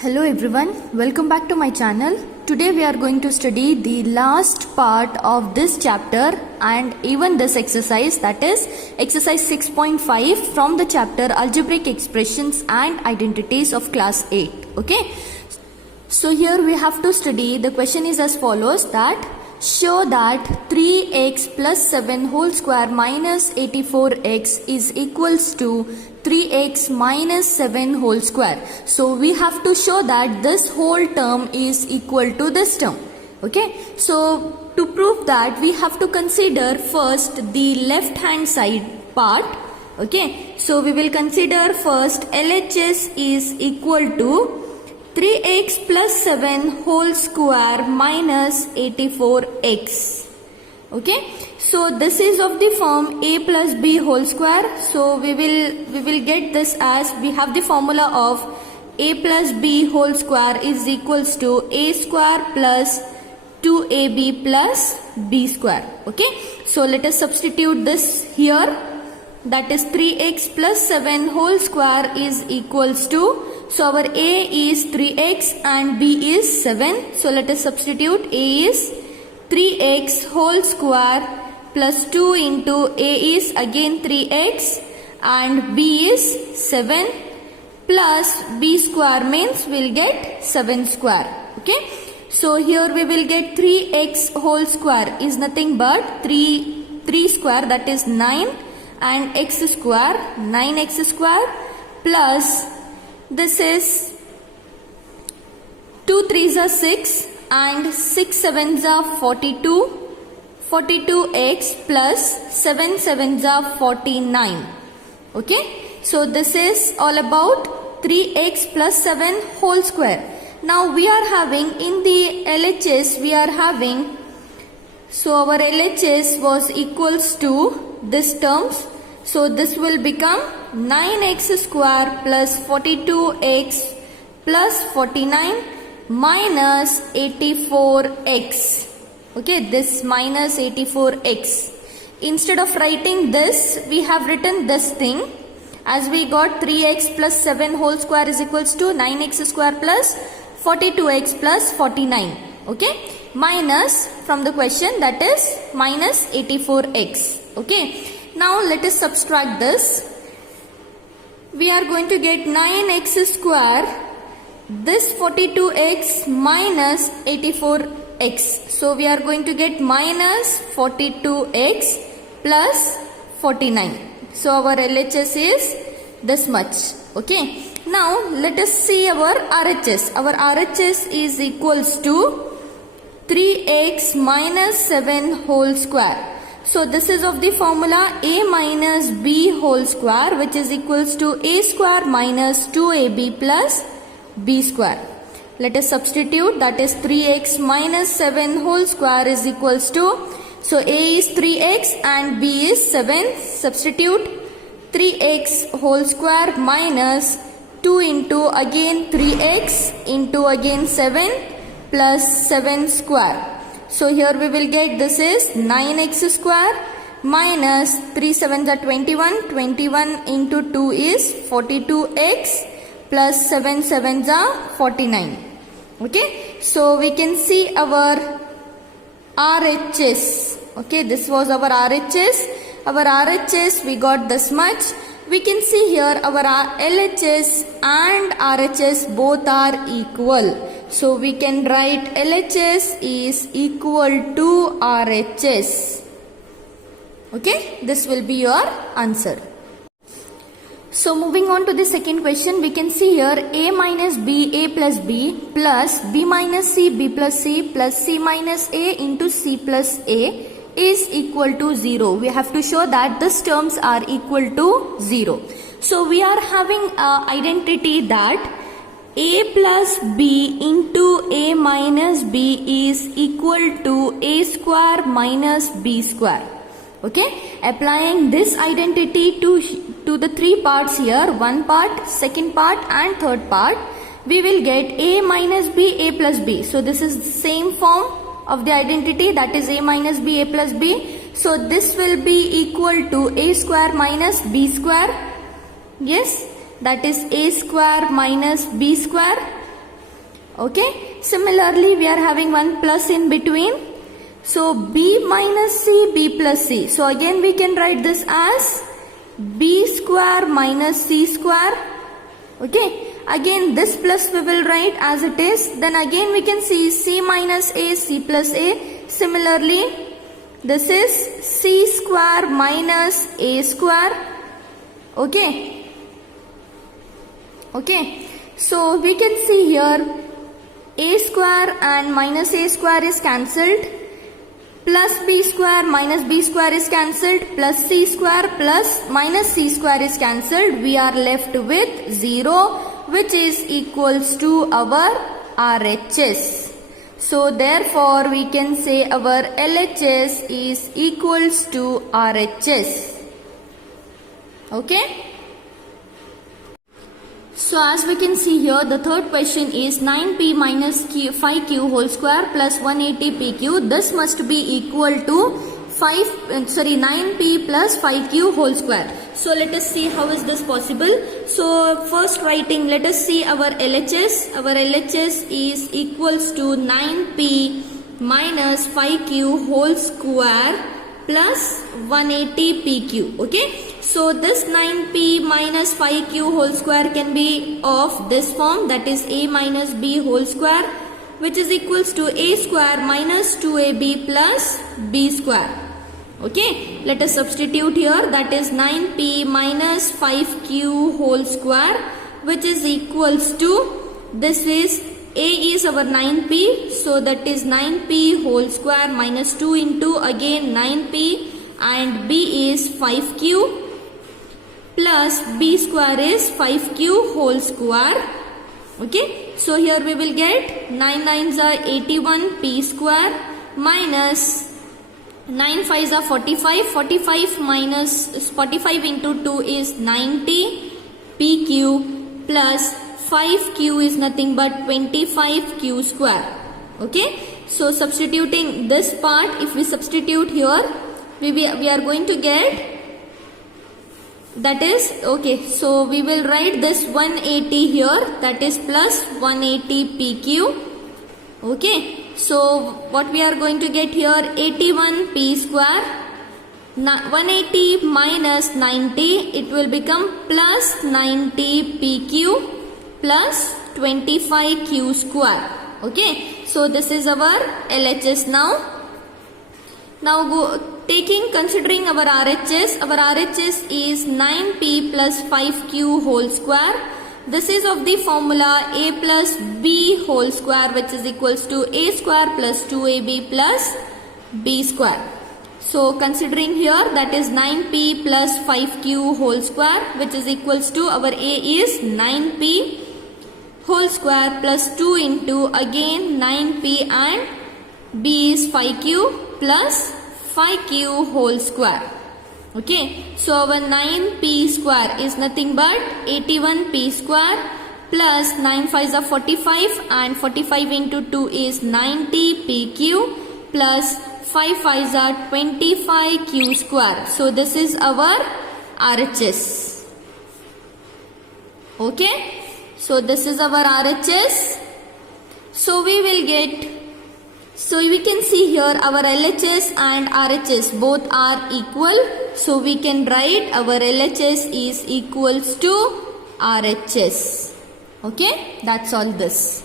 Hello everyone, welcome back to my channel. Today we are going to study the last part of this chapter and even this exercise, that is exercise 6.5 from the chapter Algebraic Expressions and Identities of class 8. Okay, so here we have to study, the question is as follows, that show that 3x plus 7 whole square minus 84x is equals to 3x minus 7 whole square. So we have to show that this whole term is equal to this term. Okay, so to prove that we have to consider first the left hand side part. Okay, so we will consider first LHS is equal to 3x plus 7 whole square minus 84x. Okay, so this is of the form a plus b whole square. So we will get this as, we have the formula of a plus b whole square is equals to a square plus 2ab plus b square. Okay, so let us substitute this here, that is 3x plus 7 whole square is equals to, so our a is 3x and b is 7. So let us substitute, a is 3x whole square plus 2 into a is again 3x and b is 7 plus b square means we'll get 7 square. Okay, so here we will get 3x whole square is nothing but 3 square, that is 9, and x square 9x square plus this is 2 3s are 6 and 6 7s are 42, 42x plus 7 7s are 49. Okay, so this is all about 3x plus 7 whole square. Now we are having in the LHS, we are having, so our LHS was equals to this terms. So this will become 9x square plus 42x plus 49 minus 84x. Okay, this minus 84x. Instead of writing this, we have written this thing, as we got 3x plus 7 whole square is equals to 9x square plus 42x plus 49. Okay, minus from the question, that is minus 84x. Okay, now let us subtract this. We are going to get 9x square, this 42x minus 84x. So we are going to get minus 42x plus 49. So our LHS is this much. Okay, now let us see our RHS. Our RHS is equals to 3x minus 7 whole square. So this is of the formula a minus b whole square, which is equals to a square minus 2ab plus b square. Let us substitute, that is 3x minus 7 whole square is equals to, so a is 3x and b is 7. Substitute 3x whole square minus 2 into again 3x into again 7 plus 7 square. So here we will get, this is 9x square minus 3 7s are 21, 21 into 2 is 42x plus 7 7s are 49. Okay, so we can see our RHS. Okay, this was our RHS. Our RHS, we got this much. We can see here our LHS and RHS both are equal. So we can write LHS is equal to RHS. Okay, this will be your answer. So moving on to the second question, we can see here a minus b, a plus b minus c, b plus c minus a into c plus a is equal to 0. We have to show that these terms are equal to 0. So we are having identity that a plus b into a minus b is equal to a square minus b square. Okay, applying this identity to the three parts here, one part, second part and third part, we will get a minus b, a plus b. So this is the same form of the identity, that is a minus b, a plus b. So this will be equal to a square minus b square. Yes, that is a square minus b square Okay. Similarly, we are having one plus in between. So b minus c, b plus c. So again we can write this as b square minus c square. Okay. Again this plus we will write as it is. Then again we can see c minus a, c plus a. Similarly, this is c square minus a square. Okay. Okay. So we can see here a square and minus a square is cancelled. Plus b square minus b square is cancelled. Plus c square plus minus c square is cancelled. We are left with 0, which is equals to our RHS. So therefore we can say our LHS is equals to RHS. Okay. So as we can see here, the third question is 9p minus 5q whole square plus 180pq. This must be equal to 9p plus 5q whole square. So let us see how is this possible. So first writing, let us see our LHS. Our LHS is equals to 9p minus 5q whole square plus 180pq. Okay. So this 9p minus 5q whole square can be of this form, that is a minus b whole square, which is equals to a square minus 2ab plus b square. Okay, let us substitute here, that is 9p minus 5q whole square, which is equals to, this is a is our 9p, so that is 9p whole square minus 2 into again 9p, and b is 5q plus b square is 5q whole square. Okay, so here we will get 9 9s are 81 p square minus 9 5s are 45. 45 minus 45 into 2 is 90 pq plus 5q is nothing but 25q square. Okay, so substituting this part, if we substitute here, we are going to get, that is, okay, so we will write this 180 here, that is plus 180 pq. Okay, so what we are going to get here, 81 p square, 180 minus 90, it will become plus 90 pq plus 25q square. Okay, so this is our LHS now. Now considering our RHS is 9p plus 5q whole square. This is of the formula a plus b whole square, which is equals to a square plus 2ab plus b square. So considering here, that is 9p plus 5q whole square, which is equals to, our a is 9p whole square plus 2 into again 9p, and b is 5q plus 5q whole square. Okay, so our 9p square is nothing but 81p square plus 9 5s are 45, and 45 into 2 is 90pq plus 5 5s are 25q square. So this is our RHS. Okay, so this is our RHS. So we will get, so we can see here our LHS and RHS both are equal. So we can write our LHS is equals to RHS. Okay, that's all this.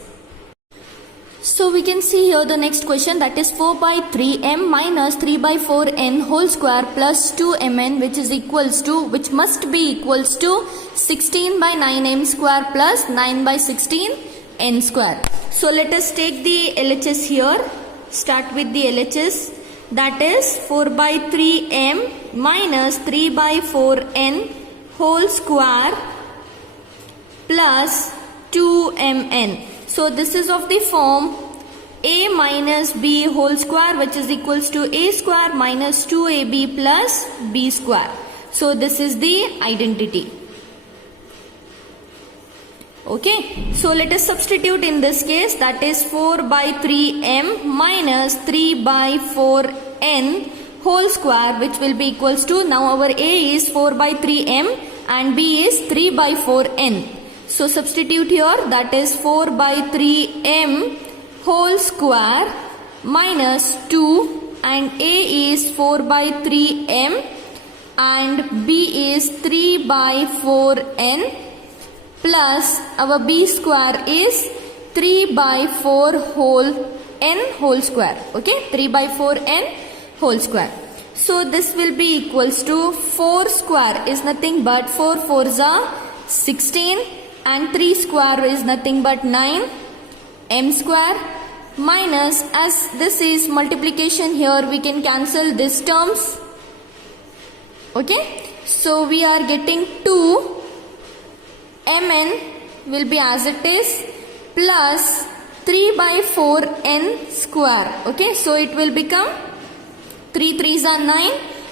So we can see here the next question, that is 4 by 3m minus 3 by 4n whole square plus 2mn, which is equals to, which must be equals to 16 by 9m square plus 9 by 16n square. So let us take the LHS here. Start with the LHS, that is 4 by 3m minus 3 by 4n whole square plus 2mn. So this is of the form a minus b whole square, which is equals to a square minus 2ab plus b square. So this is the identity. Okay, so let us substitute in this case, that is 4 by 3m minus 3 by 4n whole square, which will be equals to, now our a is 4 by 3m and b is 3 by 4n. So substitute here, that is 4 by 3m whole square minus 2, and A is 4 by 3m and B is 3 by 4n, plus our B square is 3 by 4 whole n whole square. Okay, 3 by 4n whole square. So this will be equals to 4 square is nothing but 4 4s are 16 and 3 square is nothing but 9 m square, minus, as this is multiplication, here we can cancel these terms. Okay, so we are getting 2 mn will be as it is, plus 3 by 4n square. Okay, so it will become 3 3s are 9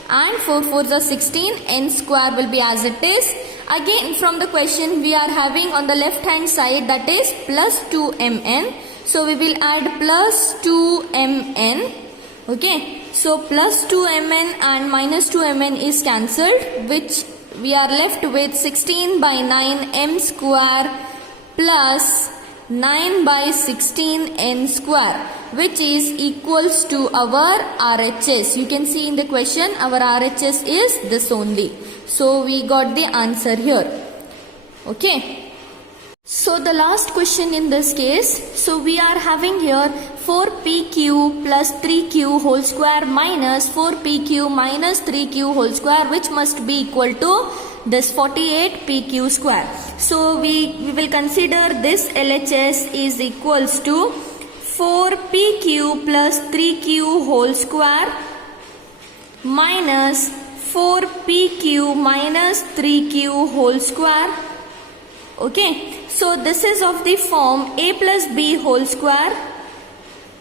and 4 4s are 16, n square will be as it is. Again, from the question we are having on the left hand side, that is plus 2mn. So we will add plus 2mn. Okay, so plus 2mn and minus 2mn is cancelled, which we are left with 16 by 9 m square plus 9 by 16 n square, which is equals to our RHS. You can see in the question our RHS is this only. So we got the answer here. Okay. So the last question in this case, so we are having here 4pq plus 3q whole square minus 4pq minus 3q whole square, which must be equal to this 48pq square. So we will consider this LHS is equals to 4pq plus 3q whole square minus 4pq minus 3q whole square. Okay, so this is of the form a plus b whole square,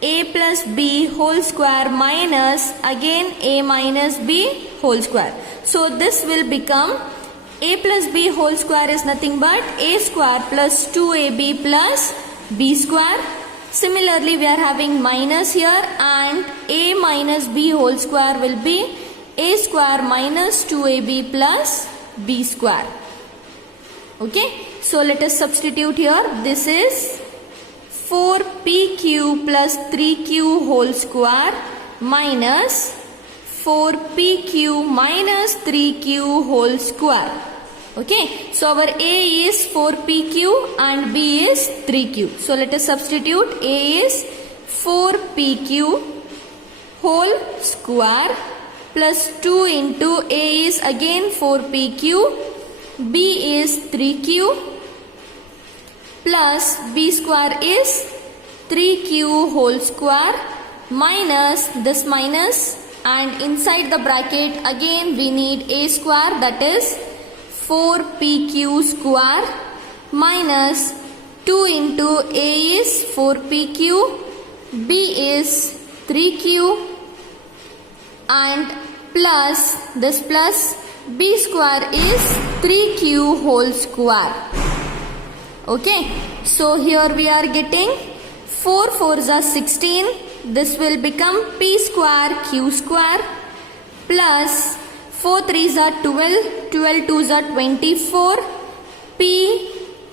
a plus b whole square minus again a minus b whole square. So this will become a plus b whole square is nothing but a square plus 2ab plus b square. Similarly, we are having minus here, and a minus b whole square will be a square minus 2ab plus b square. Okay, so let us substitute here. This is 4pq plus 3q whole square minus 4pq minus 3q whole square. Okay, so our A is 4pq and B is 3q. So let us substitute. A is 4pq whole square plus 2 into A is again 4pq, B is 3q plus B square is 3q whole square minus this minus, and inside the bracket again we need A square, that is 4pq square minus 2 into A is 4pq, B is 3q, and plus this plus B square is 3q whole square. Okay, so here we are getting 4 4s are 16. This will become p square q square plus 4 3s are 12, 12 2s are 24. P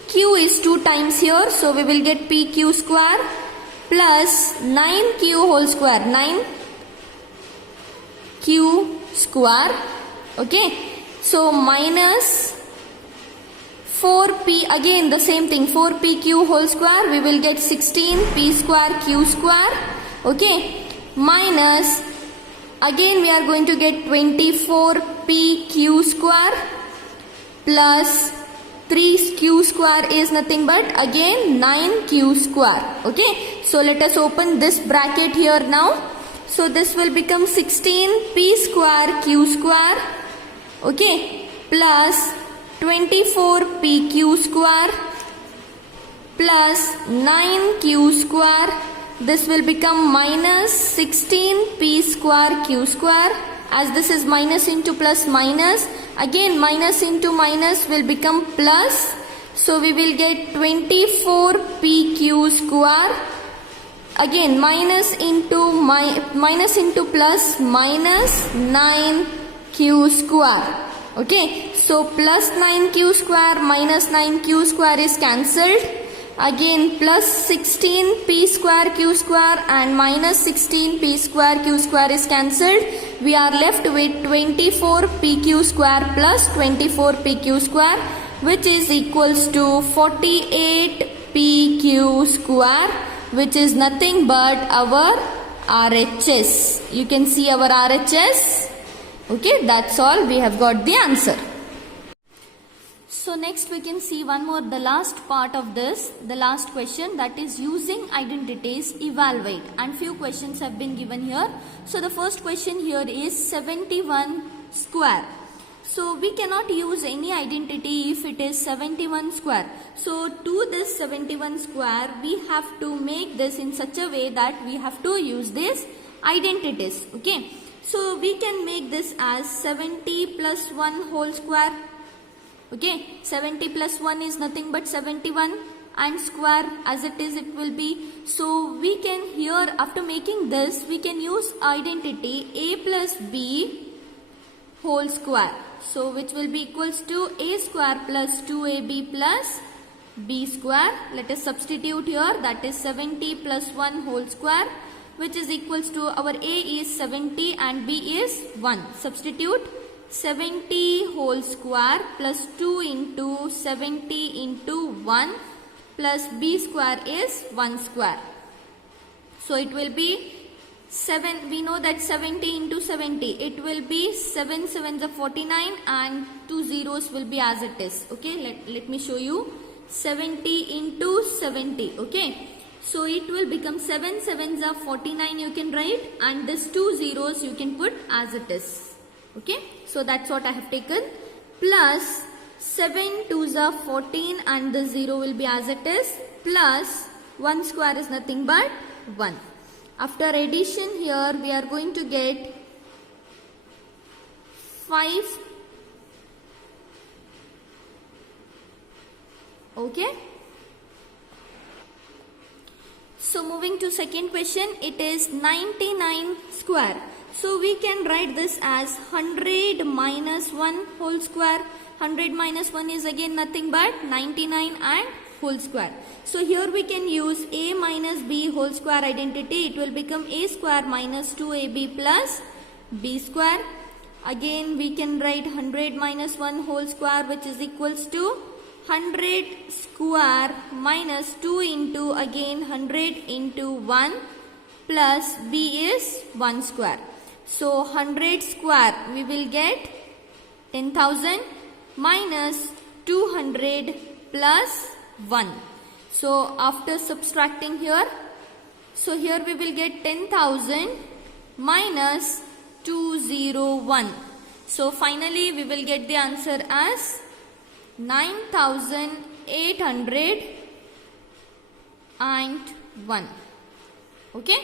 q is 2 times here, so we will get pq square plus 9q whole square, 9q square. Okay, so minus 4p, again the same thing, 4pq whole square, we will get 16p square q square. Okay, minus again we are going to get 24pq square plus 3q square is nothing but again 9q square. Okay, so let us open this bracket here now. So this will become 16p square q square. Okay, plus 24pq square plus 9q square. This will become minus 16p square q square. As this is minus into plus minus, again minus into minus will become plus. So we will get 24pq square. Again minus into plus minus 9q square. Okay, so plus 9q square minus 9q square is cancelled. Again plus 16p square q square and minus 16p square q square is cancelled. We are left with 24pq square plus 24pq square, which is equals to 48pq square, which is nothing but our RHS. You can see our RHS. Okay, that's all. We have got the answer. So next we can see one more, the last part of this, the last question, that is using identities evaluate, and few questions have been given here. So the first question here is 71 square. So we cannot use any identity if it is 71 square. So to this 71 square, we have to make this in such a way that we have to use these identities. Okay. So we can make this as 70 plus 1 whole square. Okay, 70 plus 1 is nothing but 71 and square as it is it will be. So we can here, after making this, we can use identity a plus b whole square. So which will be equals to a square plus 2ab plus b square. Let us substitute here, that is 70 plus 1 whole square, which is equals to, our a is 70 and b is 1. Substitute 70 whole square plus 2 into 70 into 1 plus b square is 1 square. So it will be 7, we know that 70 into 70, it will be 7 7s are 49 and 2 zeros will be as it is. Okay, let me show you. 70 into 70. Okay, so it will become 7 7s are 49 you can write, and this 2 zeros you can put as it is. Okay, so that's what I have taken, plus 7 2s are 14 and the 0 will be as it is, plus 1 square is nothing but 1. After addition here we are going to get 5. Okay. So moving to second question, it is 99 square. So we can write this as 100 minus 1 whole square. 100 minus 1 is again nothing but 99 and whole square. So here we can use a minus b whole square identity. It will become a square minus 2ab plus b square. Again we can write 100 minus 1 whole square, which is equals to 100 square minus 2 into again 100 into 1 plus b is 1 square. So 100 square we will get 10,000 minus 200 plus 1. So after subtracting here, so here we will get 10,000 minus 201. So finally we will get the answer as 9,801. Okay.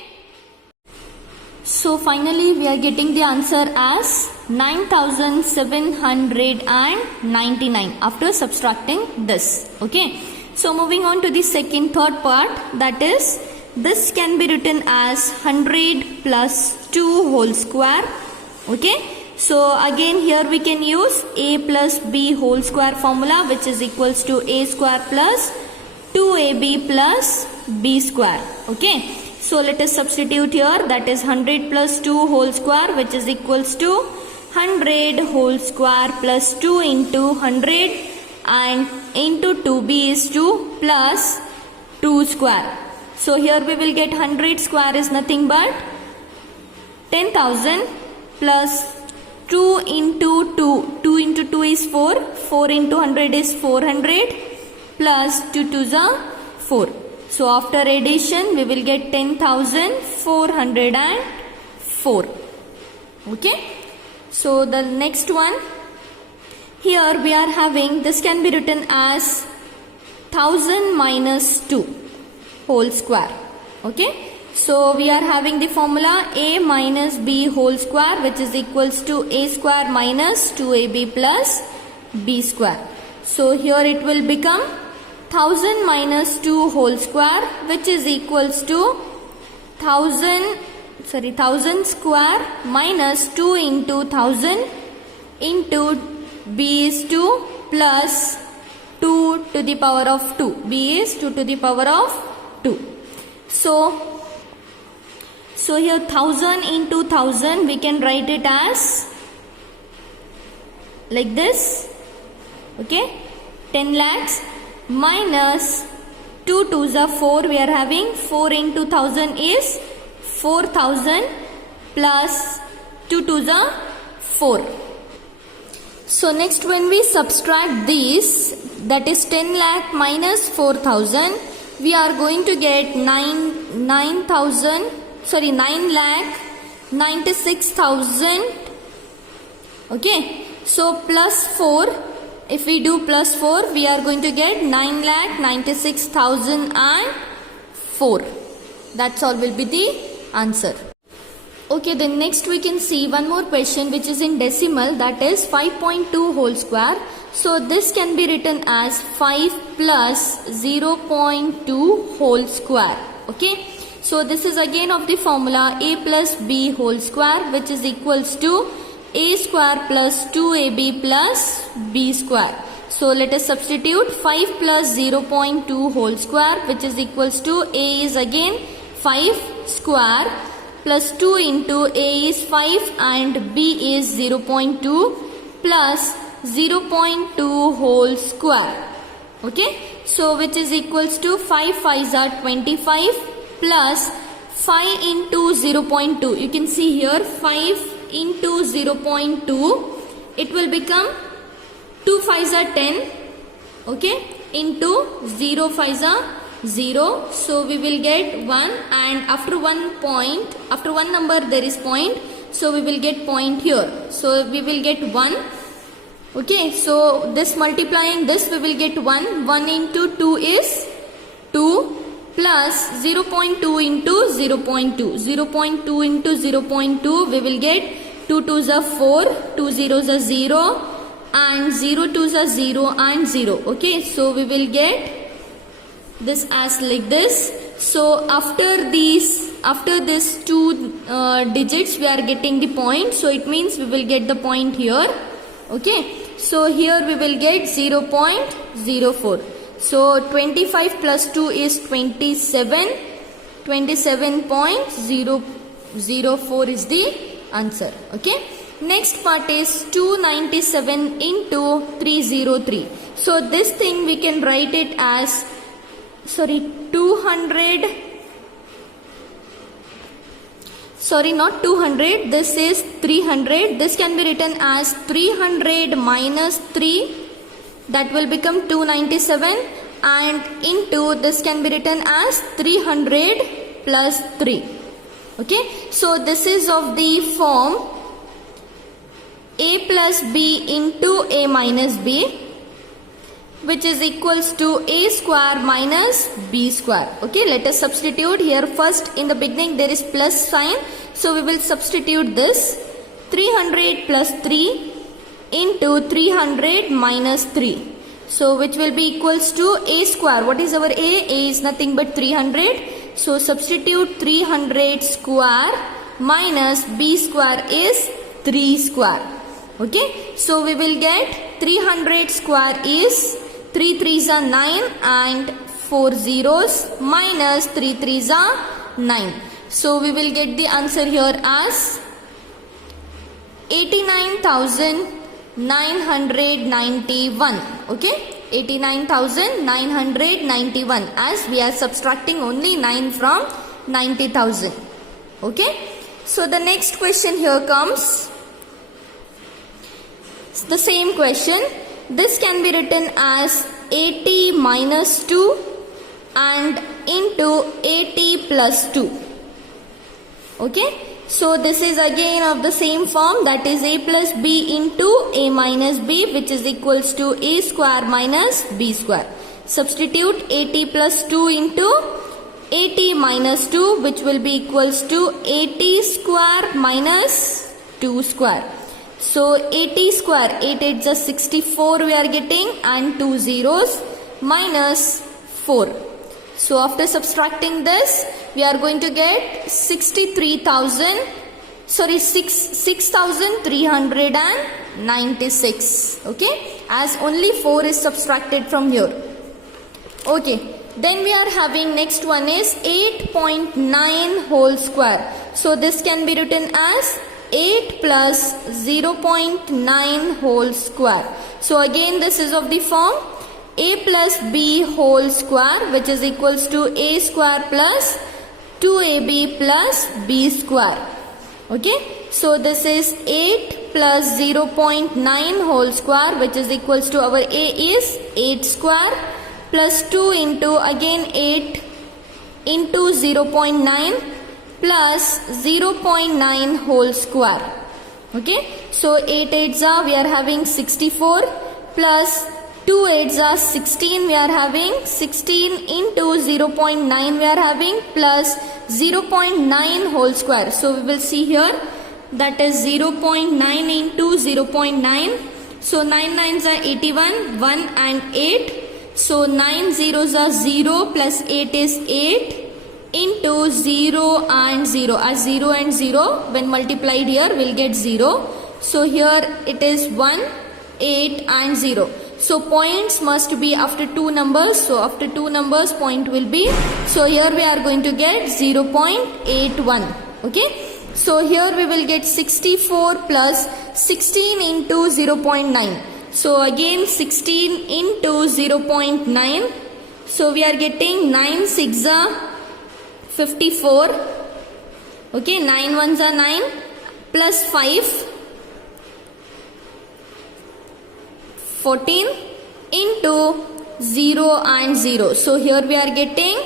So finally we are getting the answer as 9,799 after subtracting this. Okay. So moving on to the third part, that is, this can be written as 100 plus 2 whole square. Okay. So again here we can use a plus b whole square formula, which is equals to a square plus 2ab plus b square. Okay. So let us substitute here, that is 100 plus 2 whole square, which is equals to 100 whole square plus 2 into 100 and into 2b is 2 plus 2 square. So here we will get 100 square is nothing but 10,000 plus 2 into 2. 2 into 2 is 4. 4 into 100 is 400 plus 2 2s are 4. So after addition we will get 10,404. Okay. So the next one, here we are having, this can be written as 1000 minus 2 whole square. Okay. So we are having the formula a minus b whole square, which is equals to a square minus 2ab plus b square. So here it will become 1000 minus 2 whole square, which is equals to 1000 square minus 2 into 1000 into b is 2 plus 2 to the power of 2. b is 2 to the power of 2. So here 1000 into 1000 we can write it as like this. Okay, 10 lakhs minus 2 2s are 4. We are having 4 into 1000 is 4000 plus 2 2s are 4. So next when we subtract these, that is 10 lakh minus 4000, we are going to get 9 lakh 96,000. Okay, so plus 4, if we do plus 4, we are going to get 9 lakh 96,004. That's all will be the answer. Okay, then next we can see one more question which is in decimal, that is 5.2 whole square. So this can be written as 5 plus 0.2 whole square. Okay, so this is again of the formula a plus b whole square, which is equals to a square plus 2ab plus b square. So let us substitute 5 plus 0.2 whole square, which is equals to a is again 5 square plus 2 into a is 5 and b is 0.2 plus 0.2 whole square. Okay, so which is equals to 5 5s are 25 plus 5 into 0.2. You can see here 5 into 0.2, it will become 2 5s are 10. Okay, into 0 5s are 0. So we will get 1, and after one number there is point, so we will get point here. So we will get 1. Okay, so this multiplying this we will get 1. 1 into 2 is 2 plus 0.2 into 0.2. 0.2 into 0.2 we will get 2 2s are 4, 2 0s are 0 and 0 2s are 0 and 0. Okay, so we will get this as like this. So after this 2 digits we are getting the point, so it means we will get the point here. Okay, so here we will get 0.04. So 25 plus 2 is 27. 27.004 is the answer. Okay, next part is 297 into 303. So this thing we can write it as 200. Sorry, not 200, this is 300. This can be written as 300 minus 3, that will become 297, and into this can be written as 300 plus 3. Okay, so this is of the form a plus b into a minus b, which is equals to a square minus b square. Okay, let us substitute here. First, in the beginning there is plus sign, so we will substitute this 300 plus 3 into 300 minus 3. So which will be equals to a square. What is our a? A is nothing but 300. So substitute 300 square minus b square is 3 square. Okay, so we will get 300 square is 3 3s are 9 and 4 zeros minus 3 3s are 9. So we will get the answer here as 89,991. Okay, 89,991, as we are subtracting only 9 from 90,000. Okay, so the next question here comes. It's the same question. This can be written as 80 minus 2 and into 80 plus 2. Okay, so this is again of the same form, that is a plus b into a minus b, which is equals to a square minus b square. Substitute 80 plus 2 into 80 minus 2, which will be equals to 80 square minus 2 square. So 80 square, 8 8s are 64 we are getting, and 2 zeros minus 4. So after subtracting this, we are going to get 6,310. 96. Okay, as only 4 is subtracted from here. Okay, then we are having next one is 8.9 whole square. So this can be written as 8 plus 0.9 whole square. So again this is of the form a plus b whole square, which is equals to a square plus 2ab plus b square. Okay, so this is 8 plus 0.9 whole square, which is equals to our a is 8 square plus 2 into again 8 into 0.9 plus 0.9 whole square. Okay, so 8 8s are we are having 64 plus 2 8s are 16, we are having 16 into 0.9 we are having plus 0.9 whole square. So we will see here that is 0.9 into 0.9. So 9 9s are 81, 1 and 8. So 9 zeros are 0 plus 8 is 8 into 0 and 0. As 0 and 0 when multiplied here will get 0. So here it is 1, 8 and 0. So points must be after 2 numbers. So after 2 numbers point will be. So here we are going to get 0.81. Okay. So here we will get 64 plus 16 into 0.9. So again 16 into 0.9. So we are getting 9 6 are 54. Okay, 9 1s are 9 plus 5 14 into 0 and 0. So here we are getting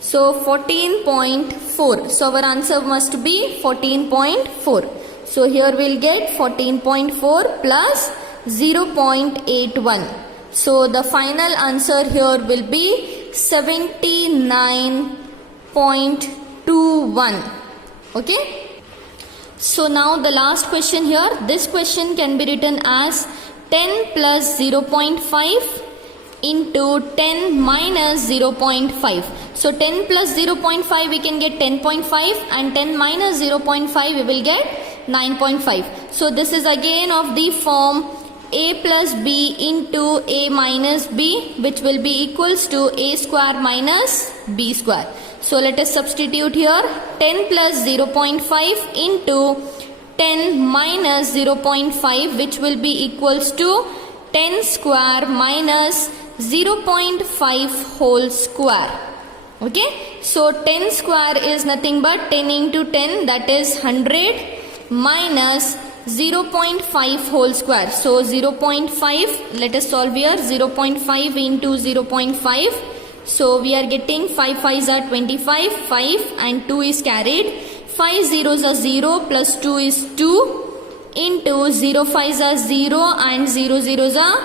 14.4. So our answer must be 14.4. So here we'll get 14.4 plus 0.81. So the final answer here will be 79.21. Okay. So now the last question here. This question can be written as 10 plus 0.5 into 10 minus 0.5. So 10 plus 0.5 we can get 10.5 and 10 minus 0.5 we will get 9.5. So this is again of the form a plus b into a minus b, which will be equals to a square minus b square. So let us substitute here 10 plus 0.5 into 10 minus 0.5, which will be equals to 10 square minus 0.5 whole square. Okay, so 10 square is nothing but 10 into 10, that is 100 minus 0.5 whole square. So 0.5, let us solve here. 0.5 into 0.5. So we are getting 5 5s are 25, 5 and 2 is carried. 5 zeros are 0 plus 2 is 2 into 0 5s are 0 and 0 zeros are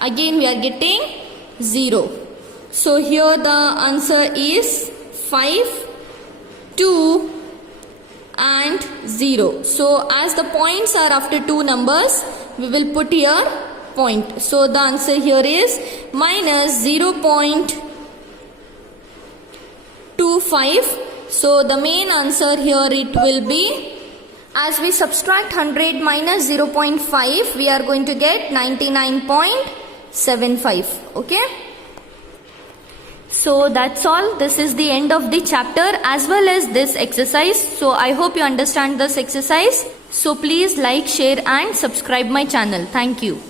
again we are getting 0. So here the answer is 5, 2 and 0. So as the points are after 2 numbers, we will put here point. So the answer here is minus 0.25. So the main answer here it will be, as we subtract 100 minus 0.5, we are going to get 99.75. Okay. So that's all. This is the end of the chapter as well as this exercise. So I hope you understand this exercise. So please like, share and subscribe my channel. Thank you.